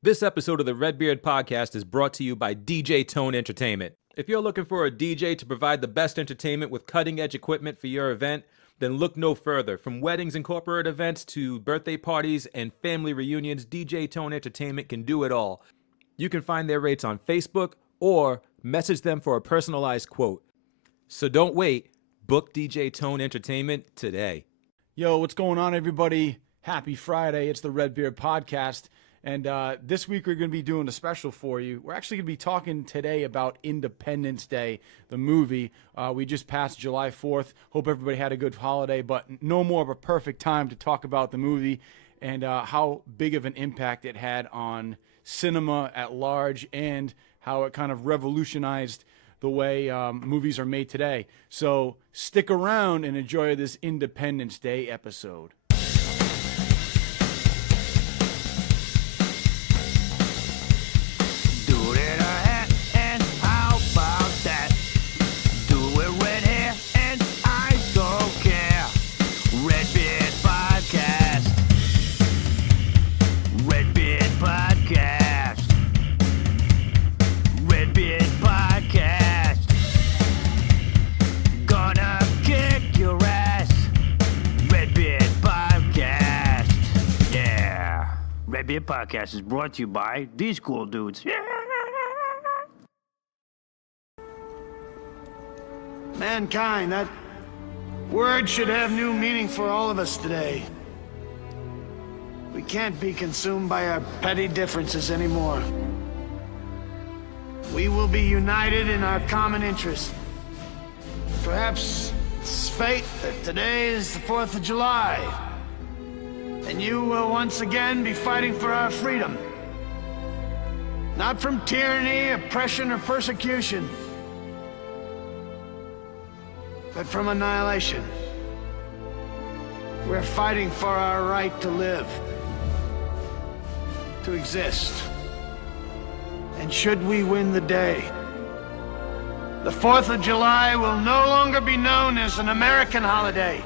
This episode of the Redbeard Podcast is brought to you by DJ Tone Entertainment. If you're looking for a DJ to provide the best entertainment with cutting-edge equipment for your event, then look no further. From weddings and corporate events to birthday parties and family reunions, DJ Tone Entertainment can do it all. You can find their rates on Facebook or message them for a personalized quote. So don't wait. Book DJ Tone Entertainment today. Yo, what's going on, everybody? Happy Friday. It's the Redbeard Podcast. And this week we're going to be doing a special for you. We're actually going to be talking today about Independence Day, the movie. We just passed July 4th. Hope everybody had a good holiday, but no more of a perfect time to talk about the movie and how big of an impact it had on cinema at large and how it kind of revolutionized the way movies are made today. So stick around and enjoy this Independence Day episode. Redbeard Podcast is brought to you by these cool dudes. Mankind, that word should have new meaning for all of us today. We can't be consumed by our petty differences anymore. We will be united in our common interest. Perhaps it's fate that today is the 4th of July. And you will once again be fighting for our freedom. Not from tyranny, oppression, or persecution, but from annihilation. We're fighting for our right to live, to exist. And should we win the day, the 4th of July will no longer be known as an American holiday,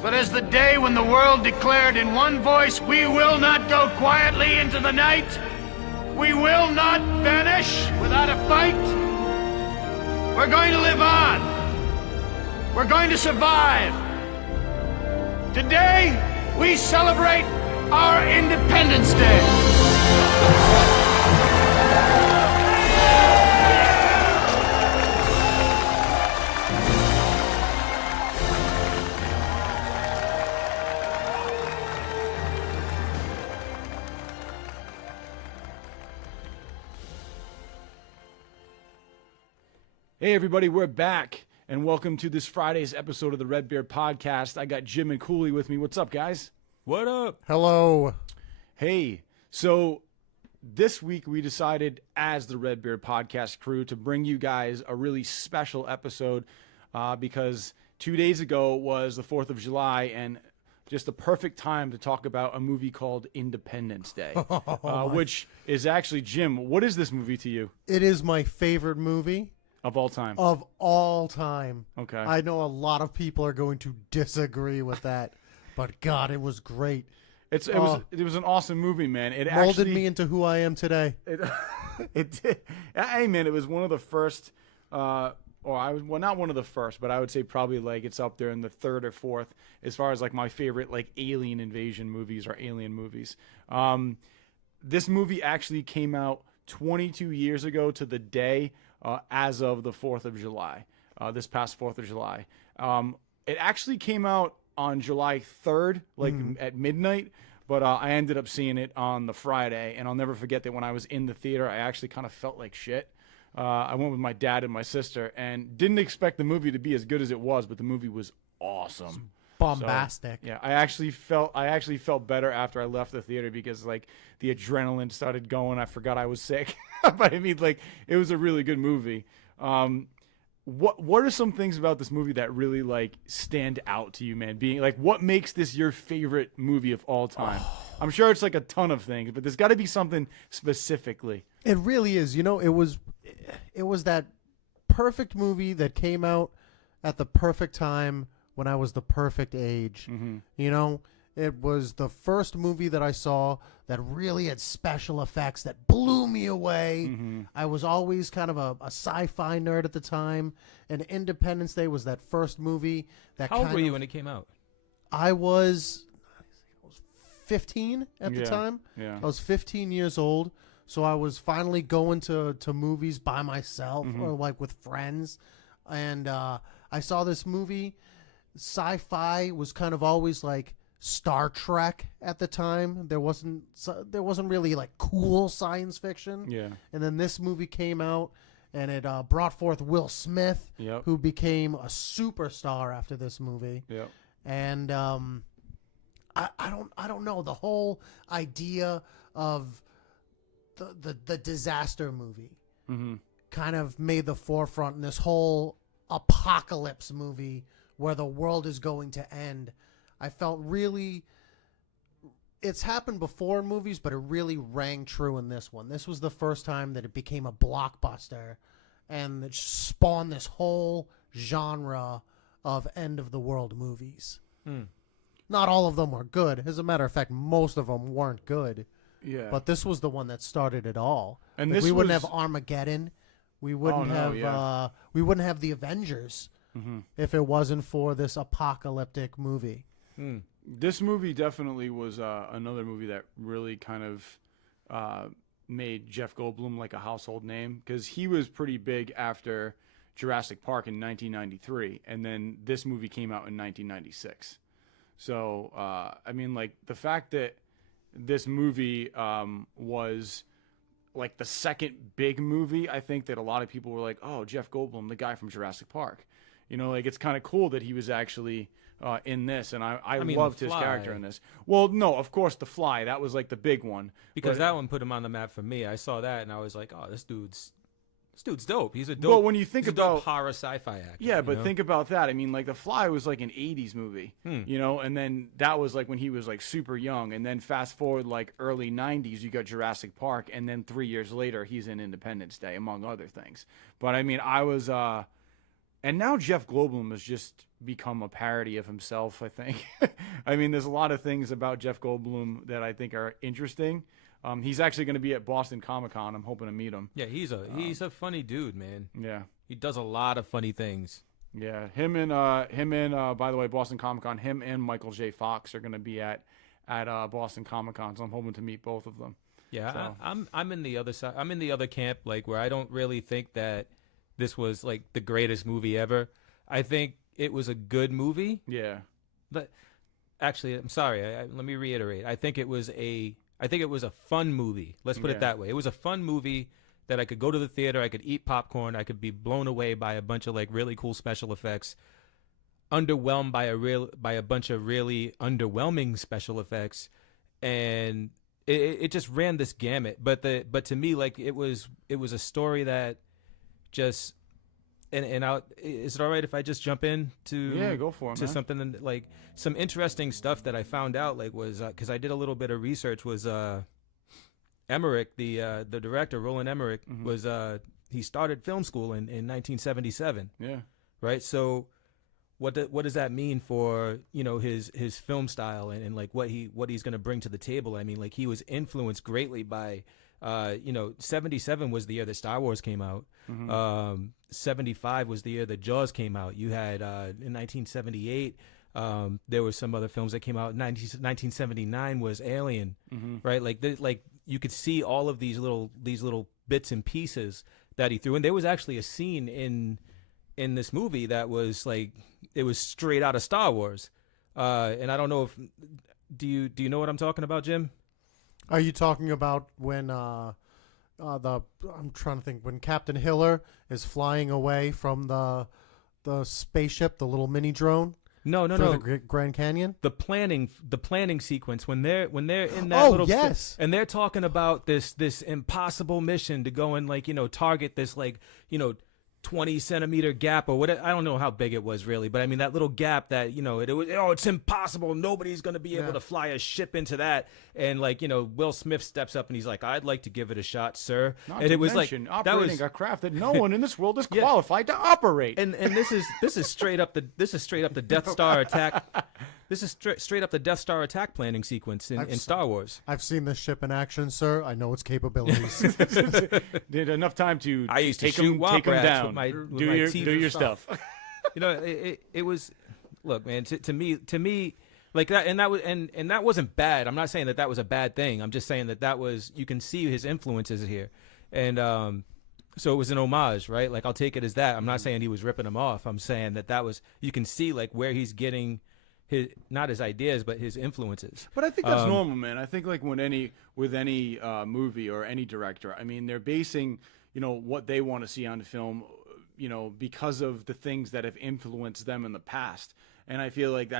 but as the day when the world declared in one voice, we will not go quietly into the night. We will not vanish without a fight. We're going to live on. We're going to survive. Today, we celebrate our Independence Day. Hey everybody, we're back, and welcome to this Friday's episode of the Redbeard Podcast. I got Jim and Cooley with me. What's up, guys? What up? Hello. Hey, so this week we decided as the Redbeard Podcast crew to bring you guys a really special episode because 2 days ago was the 4th of July, and just the perfect time to talk about a movie called Independence Day, which is actually, Jim, what is this movie to you? It is my favorite movie. Of all time. Of all time. Okay. I know a lot of people are going to disagree with that, but God, it was great. It was an awesome movie, man. It molded actually me into who I am today. It did. Hey, man, it was one of the first, not one of the first, but I would say probably like it's up there in the third or fourth as far as like my favorite like alien invasion movies or alien movies. This movie actually came out 22 years ago to the day. As of the 4th of July, this past 4th of July. It actually came out on July 3rd, at midnight, but I ended up seeing it on the Friday, and I'll never forget that when I was in the theater, I actually kind of felt like shit. I went with my dad and my sister, and didn't expect the movie to be as good as it was, but the movie was awesome. Bombastic. So, yeah, I actually felt better after I left the theater because like the adrenaline started going. I forgot I was sick, but I mean, like it was a really good movie. What are some things about this movie that really like stand out to you, man? Being like, what makes this your favorite movie of all time? I'm sure it's like a ton of things, but there's got to be something specifically. It really is. You know, it was that perfect movie that came out at the perfect time when I was the perfect age. Mm-hmm. You know, It was the first movie that I saw that really had special effects that blew me away. I was always kind of a sci-fi nerd at the time, and Independence Day was that first movie that How old were you when it came out? I was 15 at the time. Yeah. I was 15 years old, so I was finally going to movies by myself or like with friends, and I saw this movie. Sci-fi was kind of always like Star Trek at the time. There wasn't really like cool science fiction. Yeah. And then this movie came out, and it brought forth Will Smith, Yep. who became a superstar after this movie. Yep. And I don't know, the whole idea of the disaster movie kind of made the forefront in this whole apocalypse movie where the world is going to end. I felt really, it's happened before in movies, but it really rang true in this one. This was the first time that it became a blockbuster, and it spawned this whole genre of end of the world movies. Not all of them were good. As a matter of fact, most of them weren't good. Yeah. But this was the one that started it all. And Like, this we wouldn't was- have Armageddon. We wouldn't no, have yeah. we wouldn't have the Avengers if it wasn't for this apocalyptic movie. This movie definitely was another movie that really kind of made Jeff Goldblum like a household name, because he was pretty big after Jurassic Park in 1993, and then this movie came out in 1996. So, I mean, like, the fact that this movie was like the second big movie, I think that a lot of people were like, oh, Jeff Goldblum, the guy from Jurassic Park. You know, like, it's kind of cool that he was actually in this, and I mean, loved The his Fly. character in this. Well, no, of course, The Fly, that was like the big one. Because But- that one put him on the map for me. I saw that and I was like, oh, this dude's dope. He's a dope. Well, when you think he's a dope about- horror sci-fi actor. Yeah, but you know? think about that. I mean, like, The Fly was like an 80s movie, you know, and then that was like when he was like super young. And then fast forward like early 90s, you got Jurassic Park. And then 3 years later, he's in Independence Day, among other things. But I mean, I was, and now Jeff Goldblum has just become a parody of himself, I think. I mean, there's a lot of things about Jeff Goldblum that I think are interesting. He's actually going to be at Boston Comic-Con. I'm hoping to meet him. Yeah, he's a funny dude, man. Yeah. He does a lot of funny things. Yeah, him and by the way, Boston Comic Con, him and Michael J. Fox are going to be at Boston Comic Con, so I'm hoping to meet both of them. Yeah, So- I'm in the other side. I'm in the other camp, like where I don't really think that this was like the greatest movie ever. I think it was a good movie, Yeah, but actually, I'm sorry. Let me reiterate. I think it was a fun movie. Let's put Yeah. it that way. It was a fun movie that I could go to the theater, I could eat popcorn, I could be blown away by a bunch of like really cool special effects, underwhelmed by a bunch of really underwhelming special effects, and it just ran this gamut. But to me, like, it was a story that just is it all right if I just jump in Yeah, go for it, to man. something and, like, some interesting stuff that I found out, like, was because I did a little bit of research, was Emmerich, the director, Roland Emmerich, was he started film school in 1977, yeah, right? So what does that mean for, you know, his film style and like what he's going to bring to the table? I mean, like, he was influenced greatly by 77 was the year that Star Wars came out. 75 was the year that Jaws came out. You had in 1978 there were some other films that came out. 1979 was Alien, right? Like you could see all of these little bits and pieces that he threw in. There was actually a scene in this movie that was like, it was straight out of Star Wars. And I don't know if do you know what I'm talking about, Jim? Are you talking about when I'm trying to think, when Captain Hiller is flying away from the spaceship, the little mini drone? No. The Grand Canyon? The planning sequence when they're in that Oh, little yes. and they're talking about this impossible mission to go and, like, you know, target this, like, you know, 20-centimeter gap or whatever. I don't know how big it was really, but I mean that little gap that, you know, it's impossible. Nobody's going to be able to fly a ship into that. And, like, you know, Will Smith steps up and he's like, I'd like to give it a shot, sir. Not and to it was like, mention that operating was, a craft that no one in this world is qualified to operate. and this is straight up the Death Star attack. This is straight up the Death Star attack planning sequence in Star Wars. I've seen this ship in action, sir. I know its capabilities. Did enough time to I used to take shoot them rats down. with my do your TV stuff. You know, it was. Look, man. To me, like that, and that wasn't bad. I'm not saying that was a bad thing. I'm just saying that was. You can see his influences here, and so it was an homage, right? Like I'll take it as that. I'm not saying he was ripping him off. I'm saying that was. You can see like where he's getting his, not his ideas, but his influences. But I think that's normal, man. I think like with any movie or any director, I mean, they're basing, what they want to see on film, because of the things that have influenced them in the past. And I feel like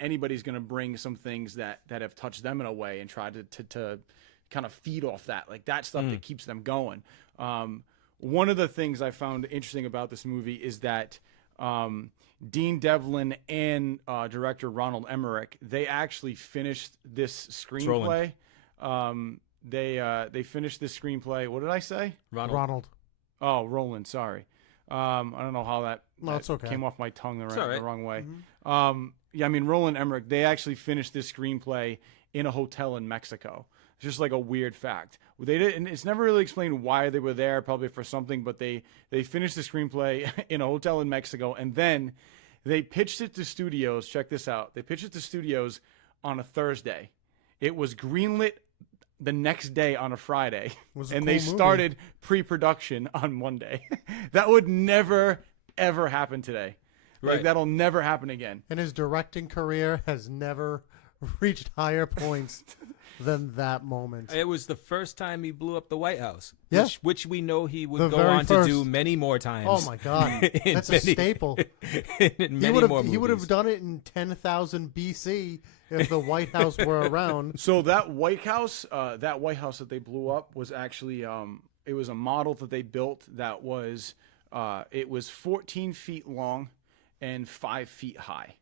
anybody's going to bring some things that have touched them in a way and try to kind of feed off that, like that stuff that keeps them going. One of the things I found interesting about this movie is that Dean Devlin and director Ronald Emmerich, they actually finished this screenplay. They finished this screenplay. What did I say? Ronald. Oh, Roland. Sorry. I don't know how that, it's okay. Came off my tongue the wrong way. Mm-hmm. Roland Emmerich, they actually finished this screenplay in a hotel in Mexico. It's just like a weird fact. They did, and it's never really explained why they were there, probably for something, but they finished the screenplay in a hotel in Mexico, and then they pitched it to studios. Check this out. They pitched it to studios on a Thursday. It was greenlit the next day on a Friday, and they started pre-production on Monday. That would never, ever happen today. Right. Like, that'll never happen again. And his directing career has never reached higher points than that moment. It was the first time he blew up the White House, Yeah. which we know he would The go very on first. to do many more times. Oh my God, that's a staple. In many more movies. He would have done it in 10,000 BC if the White House were around. So that White House that they blew up was actually it was a model that they built that was it was 14 feet long and 5 feet high,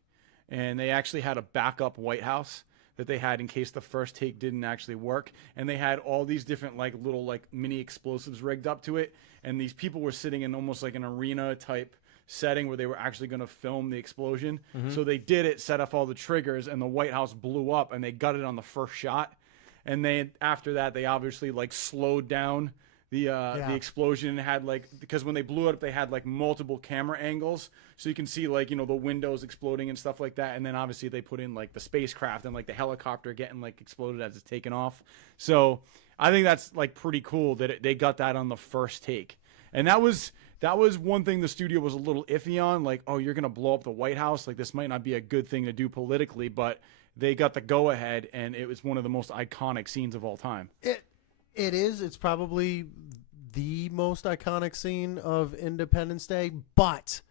and they actually had a backup White House that they had in case the first take didn't actually work, and they had all these different like little like mini explosives rigged up to it, and these people were sitting in almost like an arena type setting where they were actually going to film the explosion. So they did it, set off all the triggers, and the White House blew up, and they got it on the first shot. And they after that they obviously like slowed down the explosion, and had like, because when they blew it up they had like multiple camera angles, so you can see like the windows exploding and stuff like that. And then obviously they put in like the spacecraft and like the helicopter getting like exploded as it's taken off. So I think that's like pretty cool that they got that on the first take. And that was one thing the studio was a little iffy on, like, oh, you're gonna blow up the White House, like this might not be a good thing to do politically, but they got the go ahead, and it was one of the most iconic scenes of all time. It is. It's probably the most iconic scene of Independence Day. But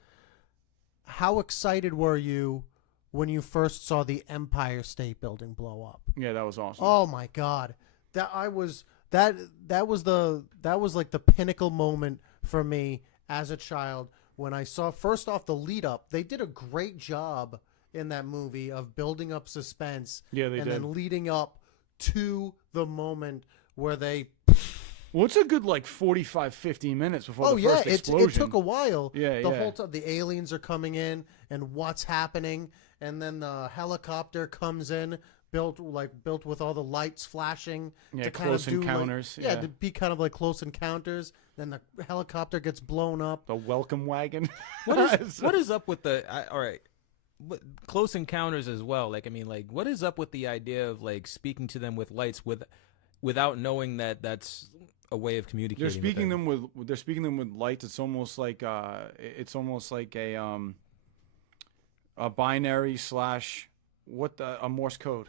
how excited were you when you first saw the Empire State Building blow up? Yeah, that was awesome. Oh my God, that was like the pinnacle moment for me as a child when I saw, first off, the lead up. They did a great job in that movie of building up suspense. Yeah, they and did. then leading up to the moment where they. Well, it's a good like 45, 50 minutes before the first it explosion. took a while. Yeah, the whole time the aliens are coming in and what's happening, and then the helicopter comes in, built with all the lights flashing. Yeah, to kind close of do encounters. Like, to be kind of like close encounters. Then the helicopter gets blown up. The welcome wagon. What is up with the? All right. Close encounters as well. Like, I mean, like, what is up with the idea of like speaking to them with lights without knowing that that's a way of communicating? They're speaking them with lights. It's almost like a binary slash a Morse code.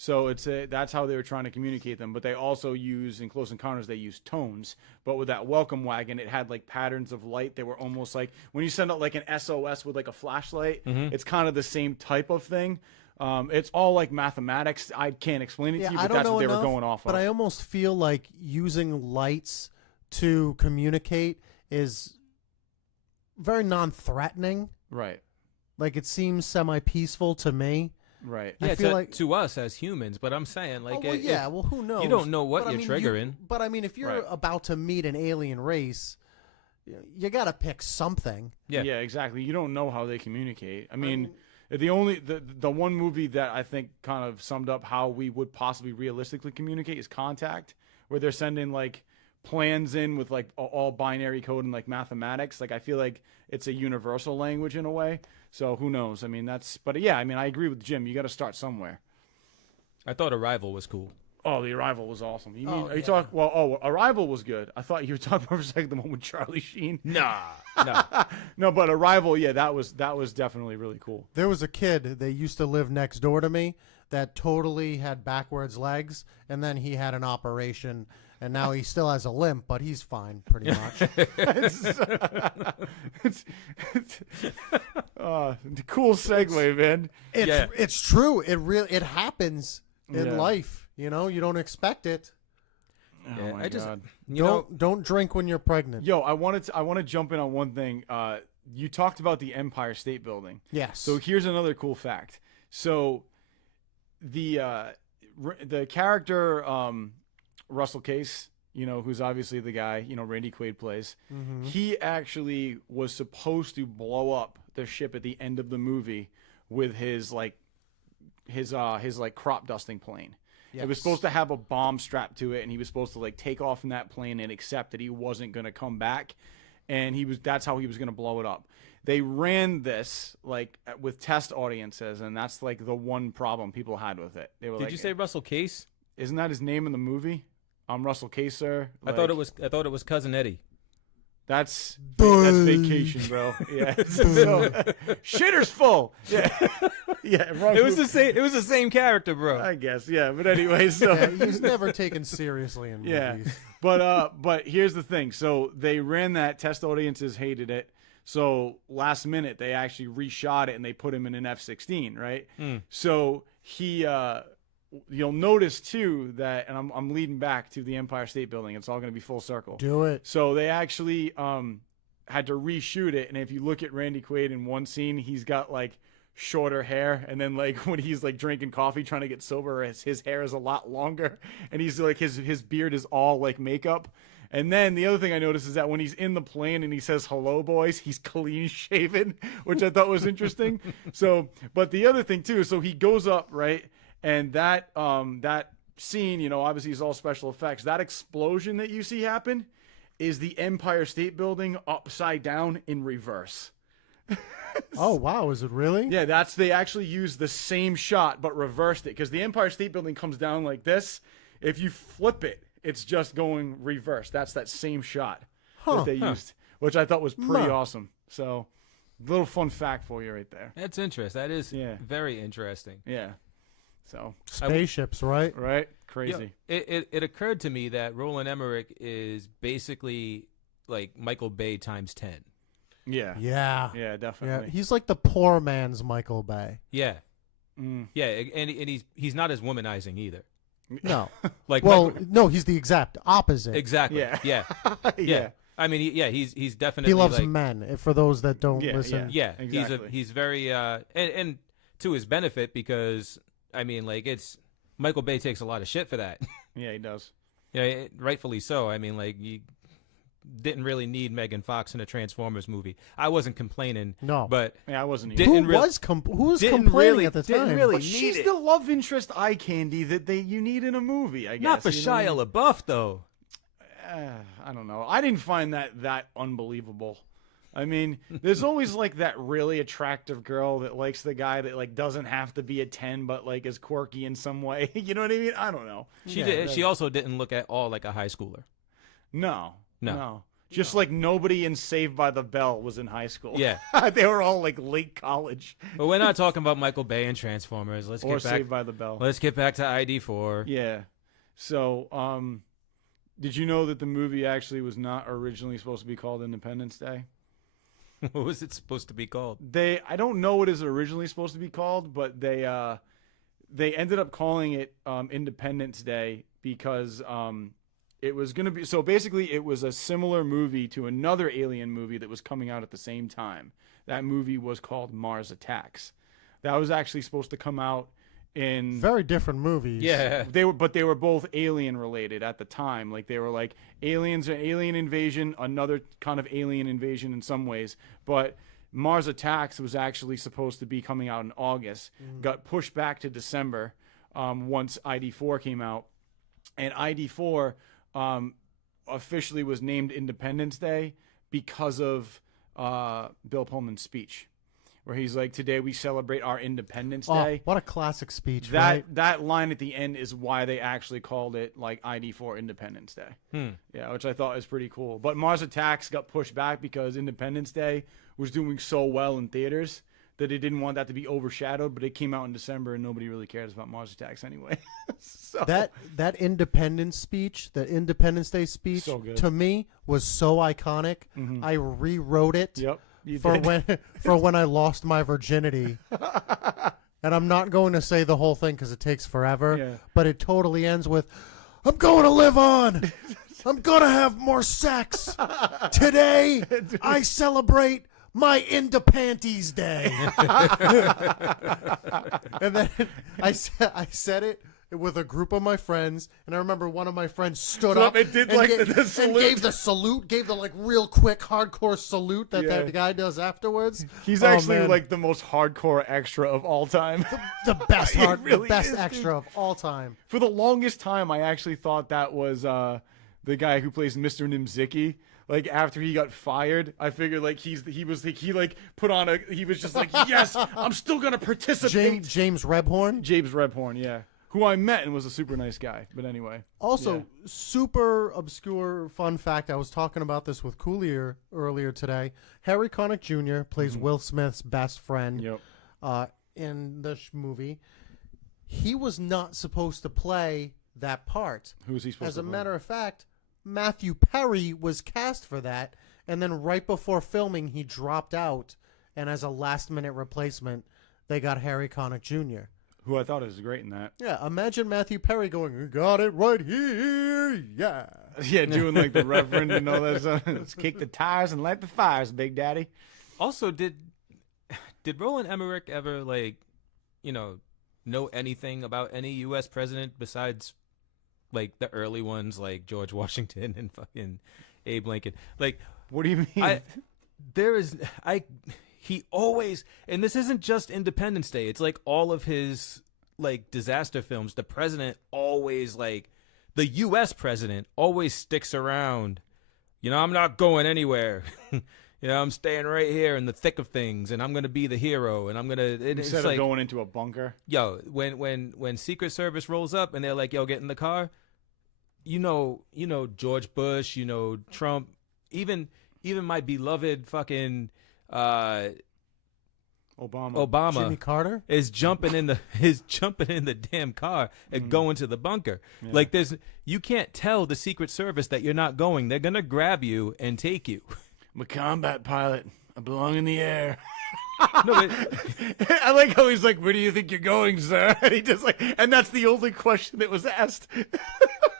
So that's how they were trying to communicate them. But they also use, in Close Encounters, they use tones. But with that welcome wagon, it had like patterns of light. They were almost like when you send out like an SOS with like a flashlight. It's kind of the same type of thing. It's all like mathematics. I can't explain it to you, but that's what they were going off of. But I almost feel like using lights to communicate is very non-threatening. Right. Like, it seems semi-peaceful to me. Right. Yeah, I feel like to us as humans, but I'm saying like, who knows? You don't know what But, you're triggering. But I mean, if you're Right. about to meet an alien race, you got to pick something. Yeah. Yeah, exactly. You don't know how they communicate. I mean, The one movie that I think kind of summed up how we would possibly realistically communicate is Contact, where they're sending like plans in with like all binary code and like mathematics. Like I feel like it's a universal language in a way. So who knows? I mean, but yeah, I mean, I agree with Jim. You got to start somewhere. I thought Arrival was cool. Oh, The Arrival was awesome. You Oh, mean, are you yeah. talking? Well, oh, Arrival was good. I thought you were talking about for a second the one with Charlie Sheen. Nah, no. No, but Arrival, yeah, that was definitely really cool. There was a kid that used to live next door to me that totally had backwards legs, and then he had an operation, and now he still has a limp, but he's fine pretty much. Cool segue, man. It's true. It happens in Yeah. life. You know, you don't expect it. Oh my God. You know, Don't drink when you're pregnant. Yo, I want to jump in on one thing. You talked about the Empire State Building. Yes. So here's another cool fact. So the character Russell Case, you know, who's obviously the guy, you know, Randy Quaid plays. Mm-hmm. He actually was supposed to blow up the ship at the end of the movie with his crop dusting plane. It was Yes. supposed to have a bomb strapped to it, and he was supposed to like take off in that plane and accept that he wasn't going to come back, and that's how he was going to blow it up. They ran this like with test audiences, and that's like the one problem people had with it. They were did like, you say Russell Case? isn't that his name in the movie? I'm Russell Case, sir. I thought it was Cousin Eddie. That's vacation, bro. Yeah. So, shitter's full. Yeah. Yeah. Wrong It was movie. the same character, bro. I guess. Yeah. But anyway, so Yeah, he's never taken seriously in yeah. movies. But here's the thing. So they ran that, test audiences hated it. So last minute they actually reshot it and they put him in an F-16, right? So he you'll notice too that, and I'm leading back to the Empire State Building. It's all going to be full circle. Do it. So they actually had to reshoot it, and if you look at Randy Quaid in one scene, he's got like shorter hair, and then like when he's like drinking coffee trying to get sober, his hair is a lot longer, and he's like his beard is all like makeup. And then the other thing I noticed is that when he's in the plane and he says "hello, boys," he's clean shaven, which I thought was interesting. So, but the other thing too, so he goes up, right, and that scene, you know, obviously is all special effects. That explosion that you see happen is the Empire State Building upside down in reverse. Oh wow, is it really? Yeah, they actually used the same shot but reversed it, because the Empire State Building comes down like this. If you flip it, it's just going reverse. That's that same shot that they used, which I thought was pretty awesome. So, little fun fact for you right there. That's interesting. That is very interesting. Yeah. So, Spaceships, right? right? Crazy. It occurred to me that Roland Emmerich is basically like Michael Bay times 10. Yeah. Yeah. Yeah, Yeah. definitely. He's like the poor man's Michael Bay. Yeah. Yeah, and he's not as womanizing either. No. Like Well, no, he's the exact opposite. exactly. Yeah. Yeah. Yeah. I mean, he's definitely He loves like, men. For those that don't Yeah, listen. Yeah, Exactly. he's very and to his benefit, because I mean, like, it's Michael Bay takes a lot of shit for that. Yeah, he does. Yeah, rightfully so. I mean, like, you didn't really need Megan Fox in a Transformers movie. I wasn't complaining. No. But Yeah, I wasn't Did- either. Who didn't real- was didn't complaining really- at the didn't time? really- But need she's it. the love interest eye candy that you need in a movie, I guess. not for you know what I Shia mean? LaBeouf, though. I don't know. I didn't find that unbelievable. I mean, there's always like that really attractive girl that likes the guy that like doesn't have to be a 10 but like is quirky in some way. You know what I mean? I don't know. She also didn't look at all like a high schooler. No. No. Just like nobody in Saved by the Bell was in high school. Yeah. They were all like late college But we're not talking about Michael Bay and Transformers. or Saved by the Bell. Let's get back to ID4. Yeah. So, did you know that the movie actually was not originally supposed to be called Independence Day? What was it supposed to be called? I don't know what it was originally supposed to be called, but they ended up calling it Independence Day because it was going to be, so basically it was a similar movie to another alien movie that was coming out at the same time. That movie was called Mars Attacks. That was actually supposed to come out in Very different movies. Yeah. they were both alien related at the time. Like they were like aliens or alien invasion, another kind of alien invasion in some ways. But Mars Attacks was actually supposed to be coming out in August, got pushed back to December once ID4 came out. And ID4 officially was named Independence Day because of Bill Pullman's speech, where he's like, "Today we celebrate our Independence Day." What a classic speech! That line at the end is why they actually called it like ID4 Independence Day. Yeah, which I thought was pretty cool. But Mars Attacks got pushed back because Independence Day was doing so well in theaters that they didn't want that to be overshadowed. But it came out in December, and nobody really cares about Mars Attacks anyway. So. That Independence speech, the Independence Day speech, So good. to me was so iconic. I rewrote it. Yep. You For did. when I lost my virginity. And I'm not going to say the whole thing because it takes forever. Yeah. But it totally ends with, "I'm going to live on. I'm going to have more sex. Today, I celebrate my Indepanties Day." And then I said it with a group of my friends, and I remember one of my friends stood up and did and like ga- the and salute. gave the salute, gave the like real quick hardcore salute that Yeah. that guy does afterwards. He's Oh, actually man. like the most hardcore extra of all time. the best He the really best is, extra of all time. For the longest time, I actually thought that was the guy who plays Mr. Nimziki. Like after he got fired, I figured like he was put on he was just like, "Yes, I'm still gonna participate." James Rebhorn. James Rebhorn, yeah, who I met and was a super nice guy. But anyway, Also, yeah. super obscure fun fact. I was talking about this with Cooley earlier today. Harry Connick Jr. plays Will Smith's best friend Yep. in the movie. He was not supposed to play that part. Who was he supposed As to a play? matter of fact, Matthew Perry was cast for that, and then right before filming, he dropped out, and as a last-minute replacement, they got Harry Connick Jr. Who I thought was great in that. Yeah, imagine Matthew Perry going, "You got it right here, yeah." Yeah, doing like the Reverend and all that stuff. Let's kick the tires and light the fires, Big Daddy. Also, did Roland Emmerich ever know anything about any U.S. president besides like the early ones, like George Washington and fucking Abe Lincoln? Like, What do you mean? he always, and this isn't just Independence Day, it's like all of his like disaster films, the president always, like the US president always sticks around. I'm not going anywhere. I'm staying right here in the thick of things, and I'm gonna be the hero, and I'm gonna Instead of going into a bunker. Yo, when Secret Service rolls up and they're like, "Yo, get in the car," George Bush, Trump, even my beloved fucking Obama Jimmy Carter? is jumping in the damn car and going to the bunker. Yeah. Like you can't tell the Secret Service that you're not going. They're gonna grab you and take you. I'm a combat pilot. I belong in the air. No, but, I like how he's like, "Where do you think you're going, sir?" And he just like, and that's the only question that was asked.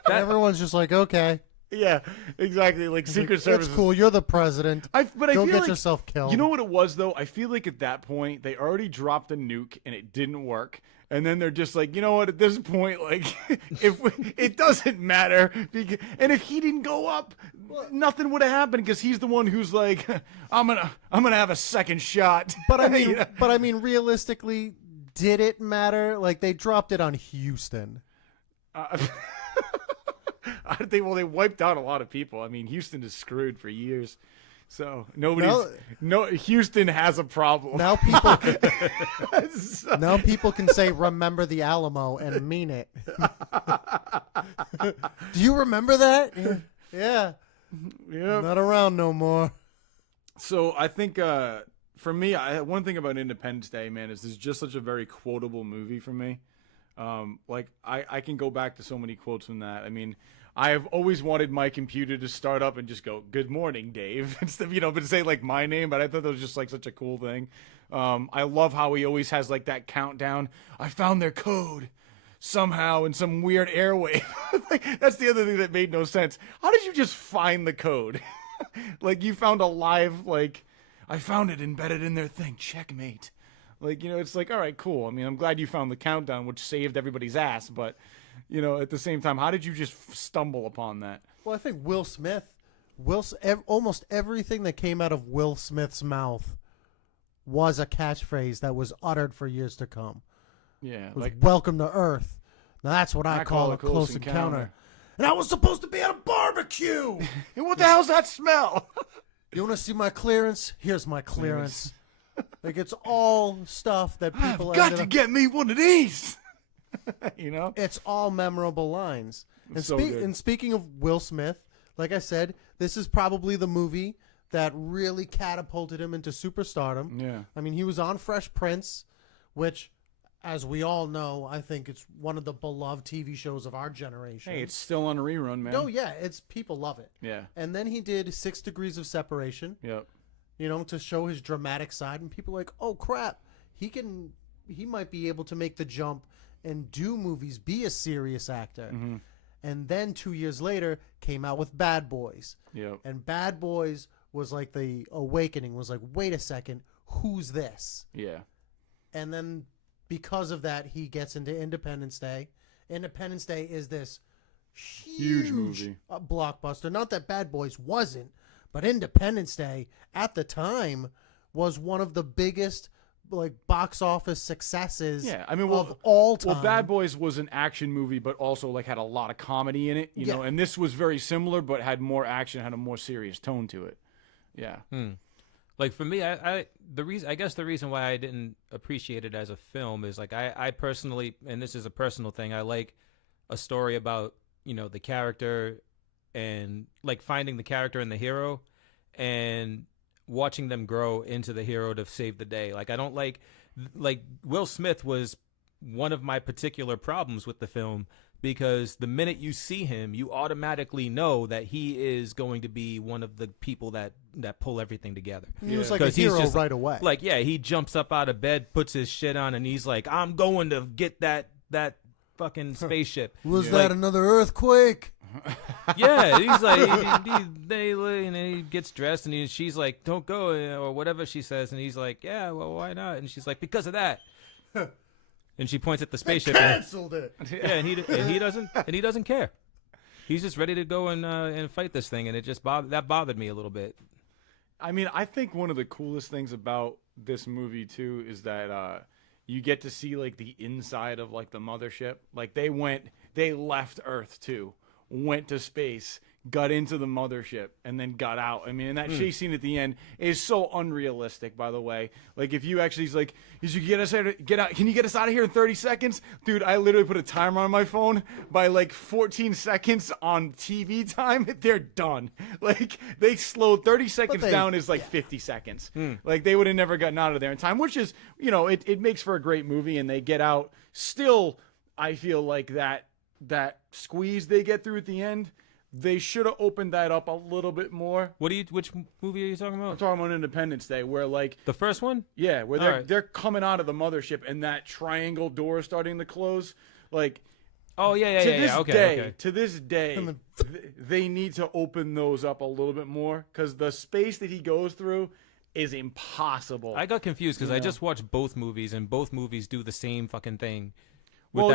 Everyone's just like, "Okay, Yeah, exactly. Like Secret Service. it's cool. You're the president. But I Don't feel get like, yourself killed." You know what it was though? I feel like at that point they already dropped a nuke and it didn't work. And then they're just like, you know what? At this point, like, it doesn't matter, and if he didn't go up, nothing would have happened because he's the one who's like, I'm gonna have a second shot. But I mean, realistically, did it matter? Like they dropped it on Houston. They wiped out a lot of people. I mean, Houston is screwed for years. So Houston has a problem. Now people can say "Remember the Alamo" and mean it. Do you remember that? Yeah. Yeah. Not around no more. So I think for me, one thing about Independence Day, man, is it's just such a very quotable movie for me. Like I can go back to so many quotes from that. I mean, I have always wanted my computer to start up and just go, "Good morning, Dave," instead of, but say like my name. But I thought that was just like such a cool thing. I love how he always has like that countdown. I found their code somehow in some weird airwave. Like, that's the other thing that made no sense. How did you just find the code? Like you found a live, like, I found it embedded in their thing. Checkmate. Like, it's like, all right, cool. I mean, I'm glad you found the countdown, which saved everybody's ass. But, at the same time, how did you just stumble upon that? Well, I think almost everything that came out of Will Smith's mouth was a catchphrase that was uttered for years to come. Yeah, It was like welcome to Earth. Now that's what I call a close encounter. And I was supposed to be at a barbecue. And what the hell's that smell? You want to see my clearance? Here's my clearance. Like, it's all stuff that people I've got ended to up- get me one of these. You know, It's all memorable lines. And, So good. and speaking of Will Smith, like I said, this is probably the movie that really catapulted him into superstardom. Yeah. I mean, he was on Fresh Prince, which, as we all know, I think it's one of the beloved TV shows of our generation. hey, it's still on a rerun, man. No, yeah, it's people love it. Yeah. And then he did 6 Degrees of Separation, Yep. you know, to show his dramatic side, and people are like, oh crap, he might be able to make the jump and do movies, be a serious actor. Mm-hmm. And then 2 years later came out with Bad Boys. Yep. And Bad Boys was like the awakening, was like, wait a second, who's this? Yeah. And then because of that, he gets into Independence Day. Independence Day is this huge movie. blockbuster. Not that Bad Boys wasn't, but Independence Day at the time was one of the biggest like box office successes Yeah, I mean, of all time. Well, Bad Boys was an action movie, but also like had a lot of comedy in it, you know. And this was very similar, but had more action, had a more serious tone to it. Yeah. Like for me, I guess the reason why I didn't appreciate it as a film is like I personally, and this is a personal thing, I like a story about, you know, the character and like finding the character and the hero and watching them grow into the hero to save the day. Like I don't like Will Smith was one of my particular problems with the film, because the minute you see him, you automatically know that he is going to be one of the people that pull everything together. He was like a 'Cause he's hero just, right away. Like, yeah, he jumps up out of bed, puts his shit on, and he's like, I'm going to get that fucking spaceship. Was that another earthquake? Yeah, he's like, and he gets dressed, and she's like, don't go, or whatever she says, and he's like, yeah, well, why not? And she's like, because of that. And she points at the spaceship. Canceled it. Yeah, and he doesn't care. He's just ready to go and fight this thing, and it just bothered me a little bit. I mean, I think one of the coolest things about this movie too is that you get to see like the inside of like the mothership. Like they left Earth too, went to space, got into the mothership, and then got out. I mean, and that chase scene at the end is so unrealistic, by the way. Like, if you actually, he's like, can you get us out of here in 30 seconds? Dude, I literally put a timer on my phone. By like 14 seconds on TV time, they're done. Like, they slowed 30 seconds down is like 50 seconds. Like, they would have never gotten out of there in time, which is, you know, it makes for a great movie, and they get out. Still, I feel like that squeeze they get through at the end, they should have opened that up a little bit more. Which movie are you talking I'm about? talking about Independence Day, where like The first one? yeah, where All they're coming out of the mothership and that triangle door is starting to close. Like, Oh yeah. to this day, they need to open those up a little bit more, because the space that he goes through is impossible. I got confused because I just watched both movies, and both movies do the same fucking thing. Well,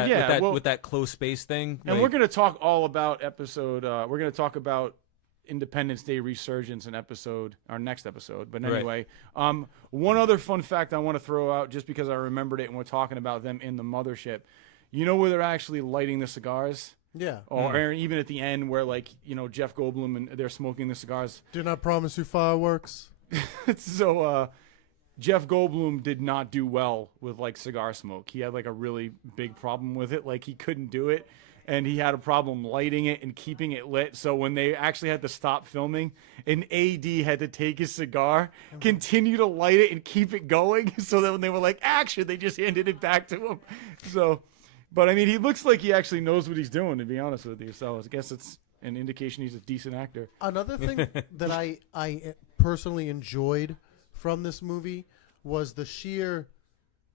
With that close space thing. And we're going to talk all about we're going to talk about Independence Day Resurgence in our next episode. But anyway, one other fun fact I want to throw out, just because I remembered it and we're talking about them in the mothership. You know where they're actually lighting the cigars? Yeah. Or even at the end where, like, you know, Jeff Goldblum and they're smoking the cigars. Do not promise you fireworks. So, Jeff Goldblum did not do well with like cigar smoke. He had like a really big problem with it. Like, he couldn't do it, and he had a problem lighting it and keeping it lit. So when they actually had to stop filming, an AD had to take his cigar, continue to light it and keep it going, so that when they were like, action, they just handed it back to him. So, but I mean, he looks like he actually knows what he's doing, to be honest with you. So I guess it's an indication he's a decent actor. Another thing that I personally enjoyed from this movie was the sheer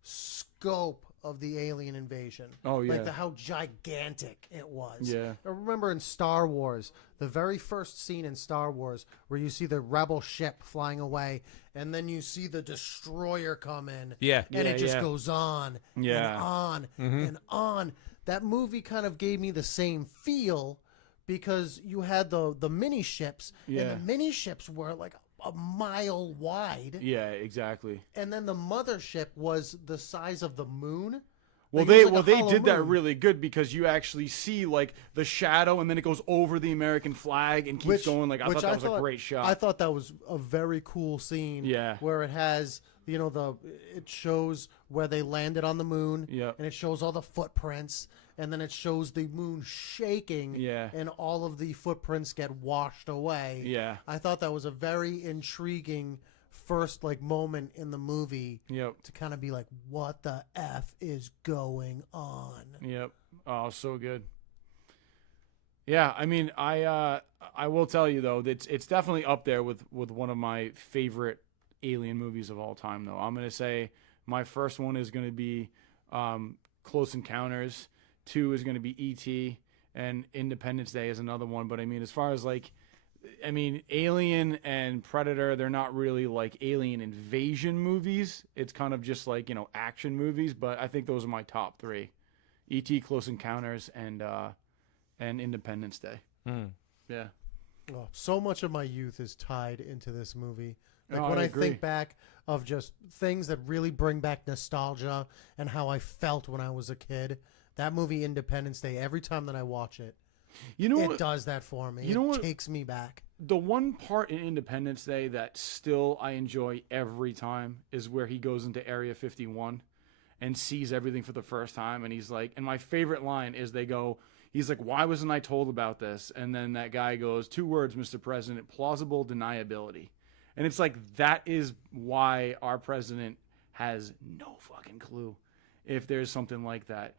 scope of the alien invasion. Oh, yeah. Like how gigantic it was. Yeah. I remember in Star Wars, the very first scene in Star Wars where you see the rebel ship flying away and then you see the destroyer come in. Yeah. And Yeah, it just yeah. goes on Yeah. and on and on. That movie kind of gave me the same feel, because you had the mini ships, Yeah. and the mini ships were like a mile wide. Yeah, exactly. And then the mothership was the size of the moon. Well, Like, it was they like a hollow did that moon. really good because you actually see like the shadow, and then it goes over the American flag and keeps going. Like I thought that was a great shot. I thought that was a very cool scene. Yeah. Where it has, it shows where they landed on the moon. Yeah. And it shows all the footprints, and then it shows the moon shaking. Yeah. And all of the footprints get washed away. Yeah. I thought that was a very intriguing first moment in the movie. Yep. To kind of be like, what the F is going on? Yep. Oh, so good. Yeah, I mean, I will tell you though that it's definitely up there with one of my favorite alien movies of all time. Though I'm gonna say my first one is gonna be Close Encounters. 2 is gonna be E.T. and Independence Day is another one. But I mean, as far as Alien and Predator, they're not really like alien invasion movies. It's kind of just like, action movies, but I think those are my top 3. E.T., Close Encounters, and Independence Day. Yeah. Oh, so much of my youth is tied into this movie. Like Oh, when I I agree. think back of just things that really bring back nostalgia and how I felt when I was a kid, that movie Independence Day, every time that I watch it, You know it what? does that for me. You know it what? takes me back. The one part in Independence Day that still I enjoy every time is where he goes into Area 51 and sees everything for the first time. And he's like, and my favorite line is he's like, why wasn't I told about this? And then that guy goes, 2 words, Mr. President, plausible deniability. And it's like, that is why our president has no fucking clue if there's something like that.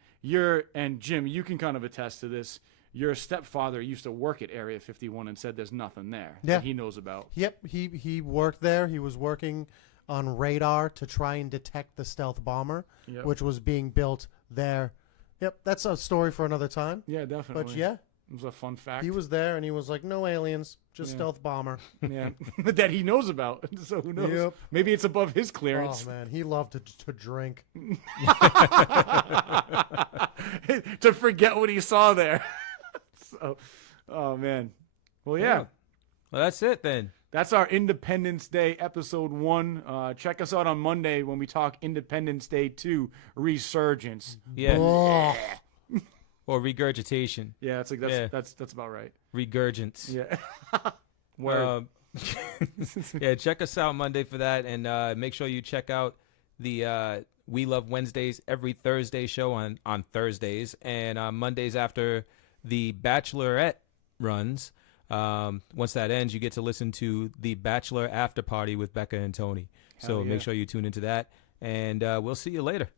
And Jim, you can kind of attest to this. Your stepfather used to work at Area 51 and said there's nothing there that he knows about. Yep, he worked there. He was working on radar to try and detect the stealth bomber, Yep. which was being built there. Yep, that's a story for another time. Yeah, definitely. But yeah, It was a fun fact. he was there and he was like, no aliens, just stealth bomber. Yeah, that he knows about. So who knows? Yep. Maybe it's above his clearance. Oh man, he loved to drink. To forget what he saw there. So, oh man. Well, yeah. Well, that's it then. That's our Independence Day episode 1. Check us out on Monday when we talk Independence Day 2 Resurgence. Yeah. Oh, Or regurgitation. Yeah, that's about right. Regurgence. Yeah. Word. Yeah, check us out Monday for that, and make sure you check out the We Love Wednesdays every Thursday show on Thursdays, and Mondays after the Bachelorette runs. Once that ends, you get to listen to the Bachelor After Party with Becca and Tony. So yeah. make sure you tune into that, and we'll see you later.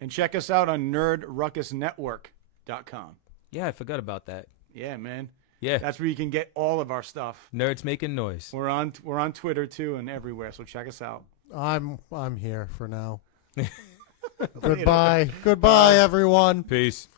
And check us out on nerdruckusnetwork.com. Yeah, I forgot about that. Yeah, man. Yeah, That's where you can get all of our stuff. Nerds Making Noise. We're on Twitter too and everywhere, so check us out. I'm here for now. Goodbye, everyone. Peace.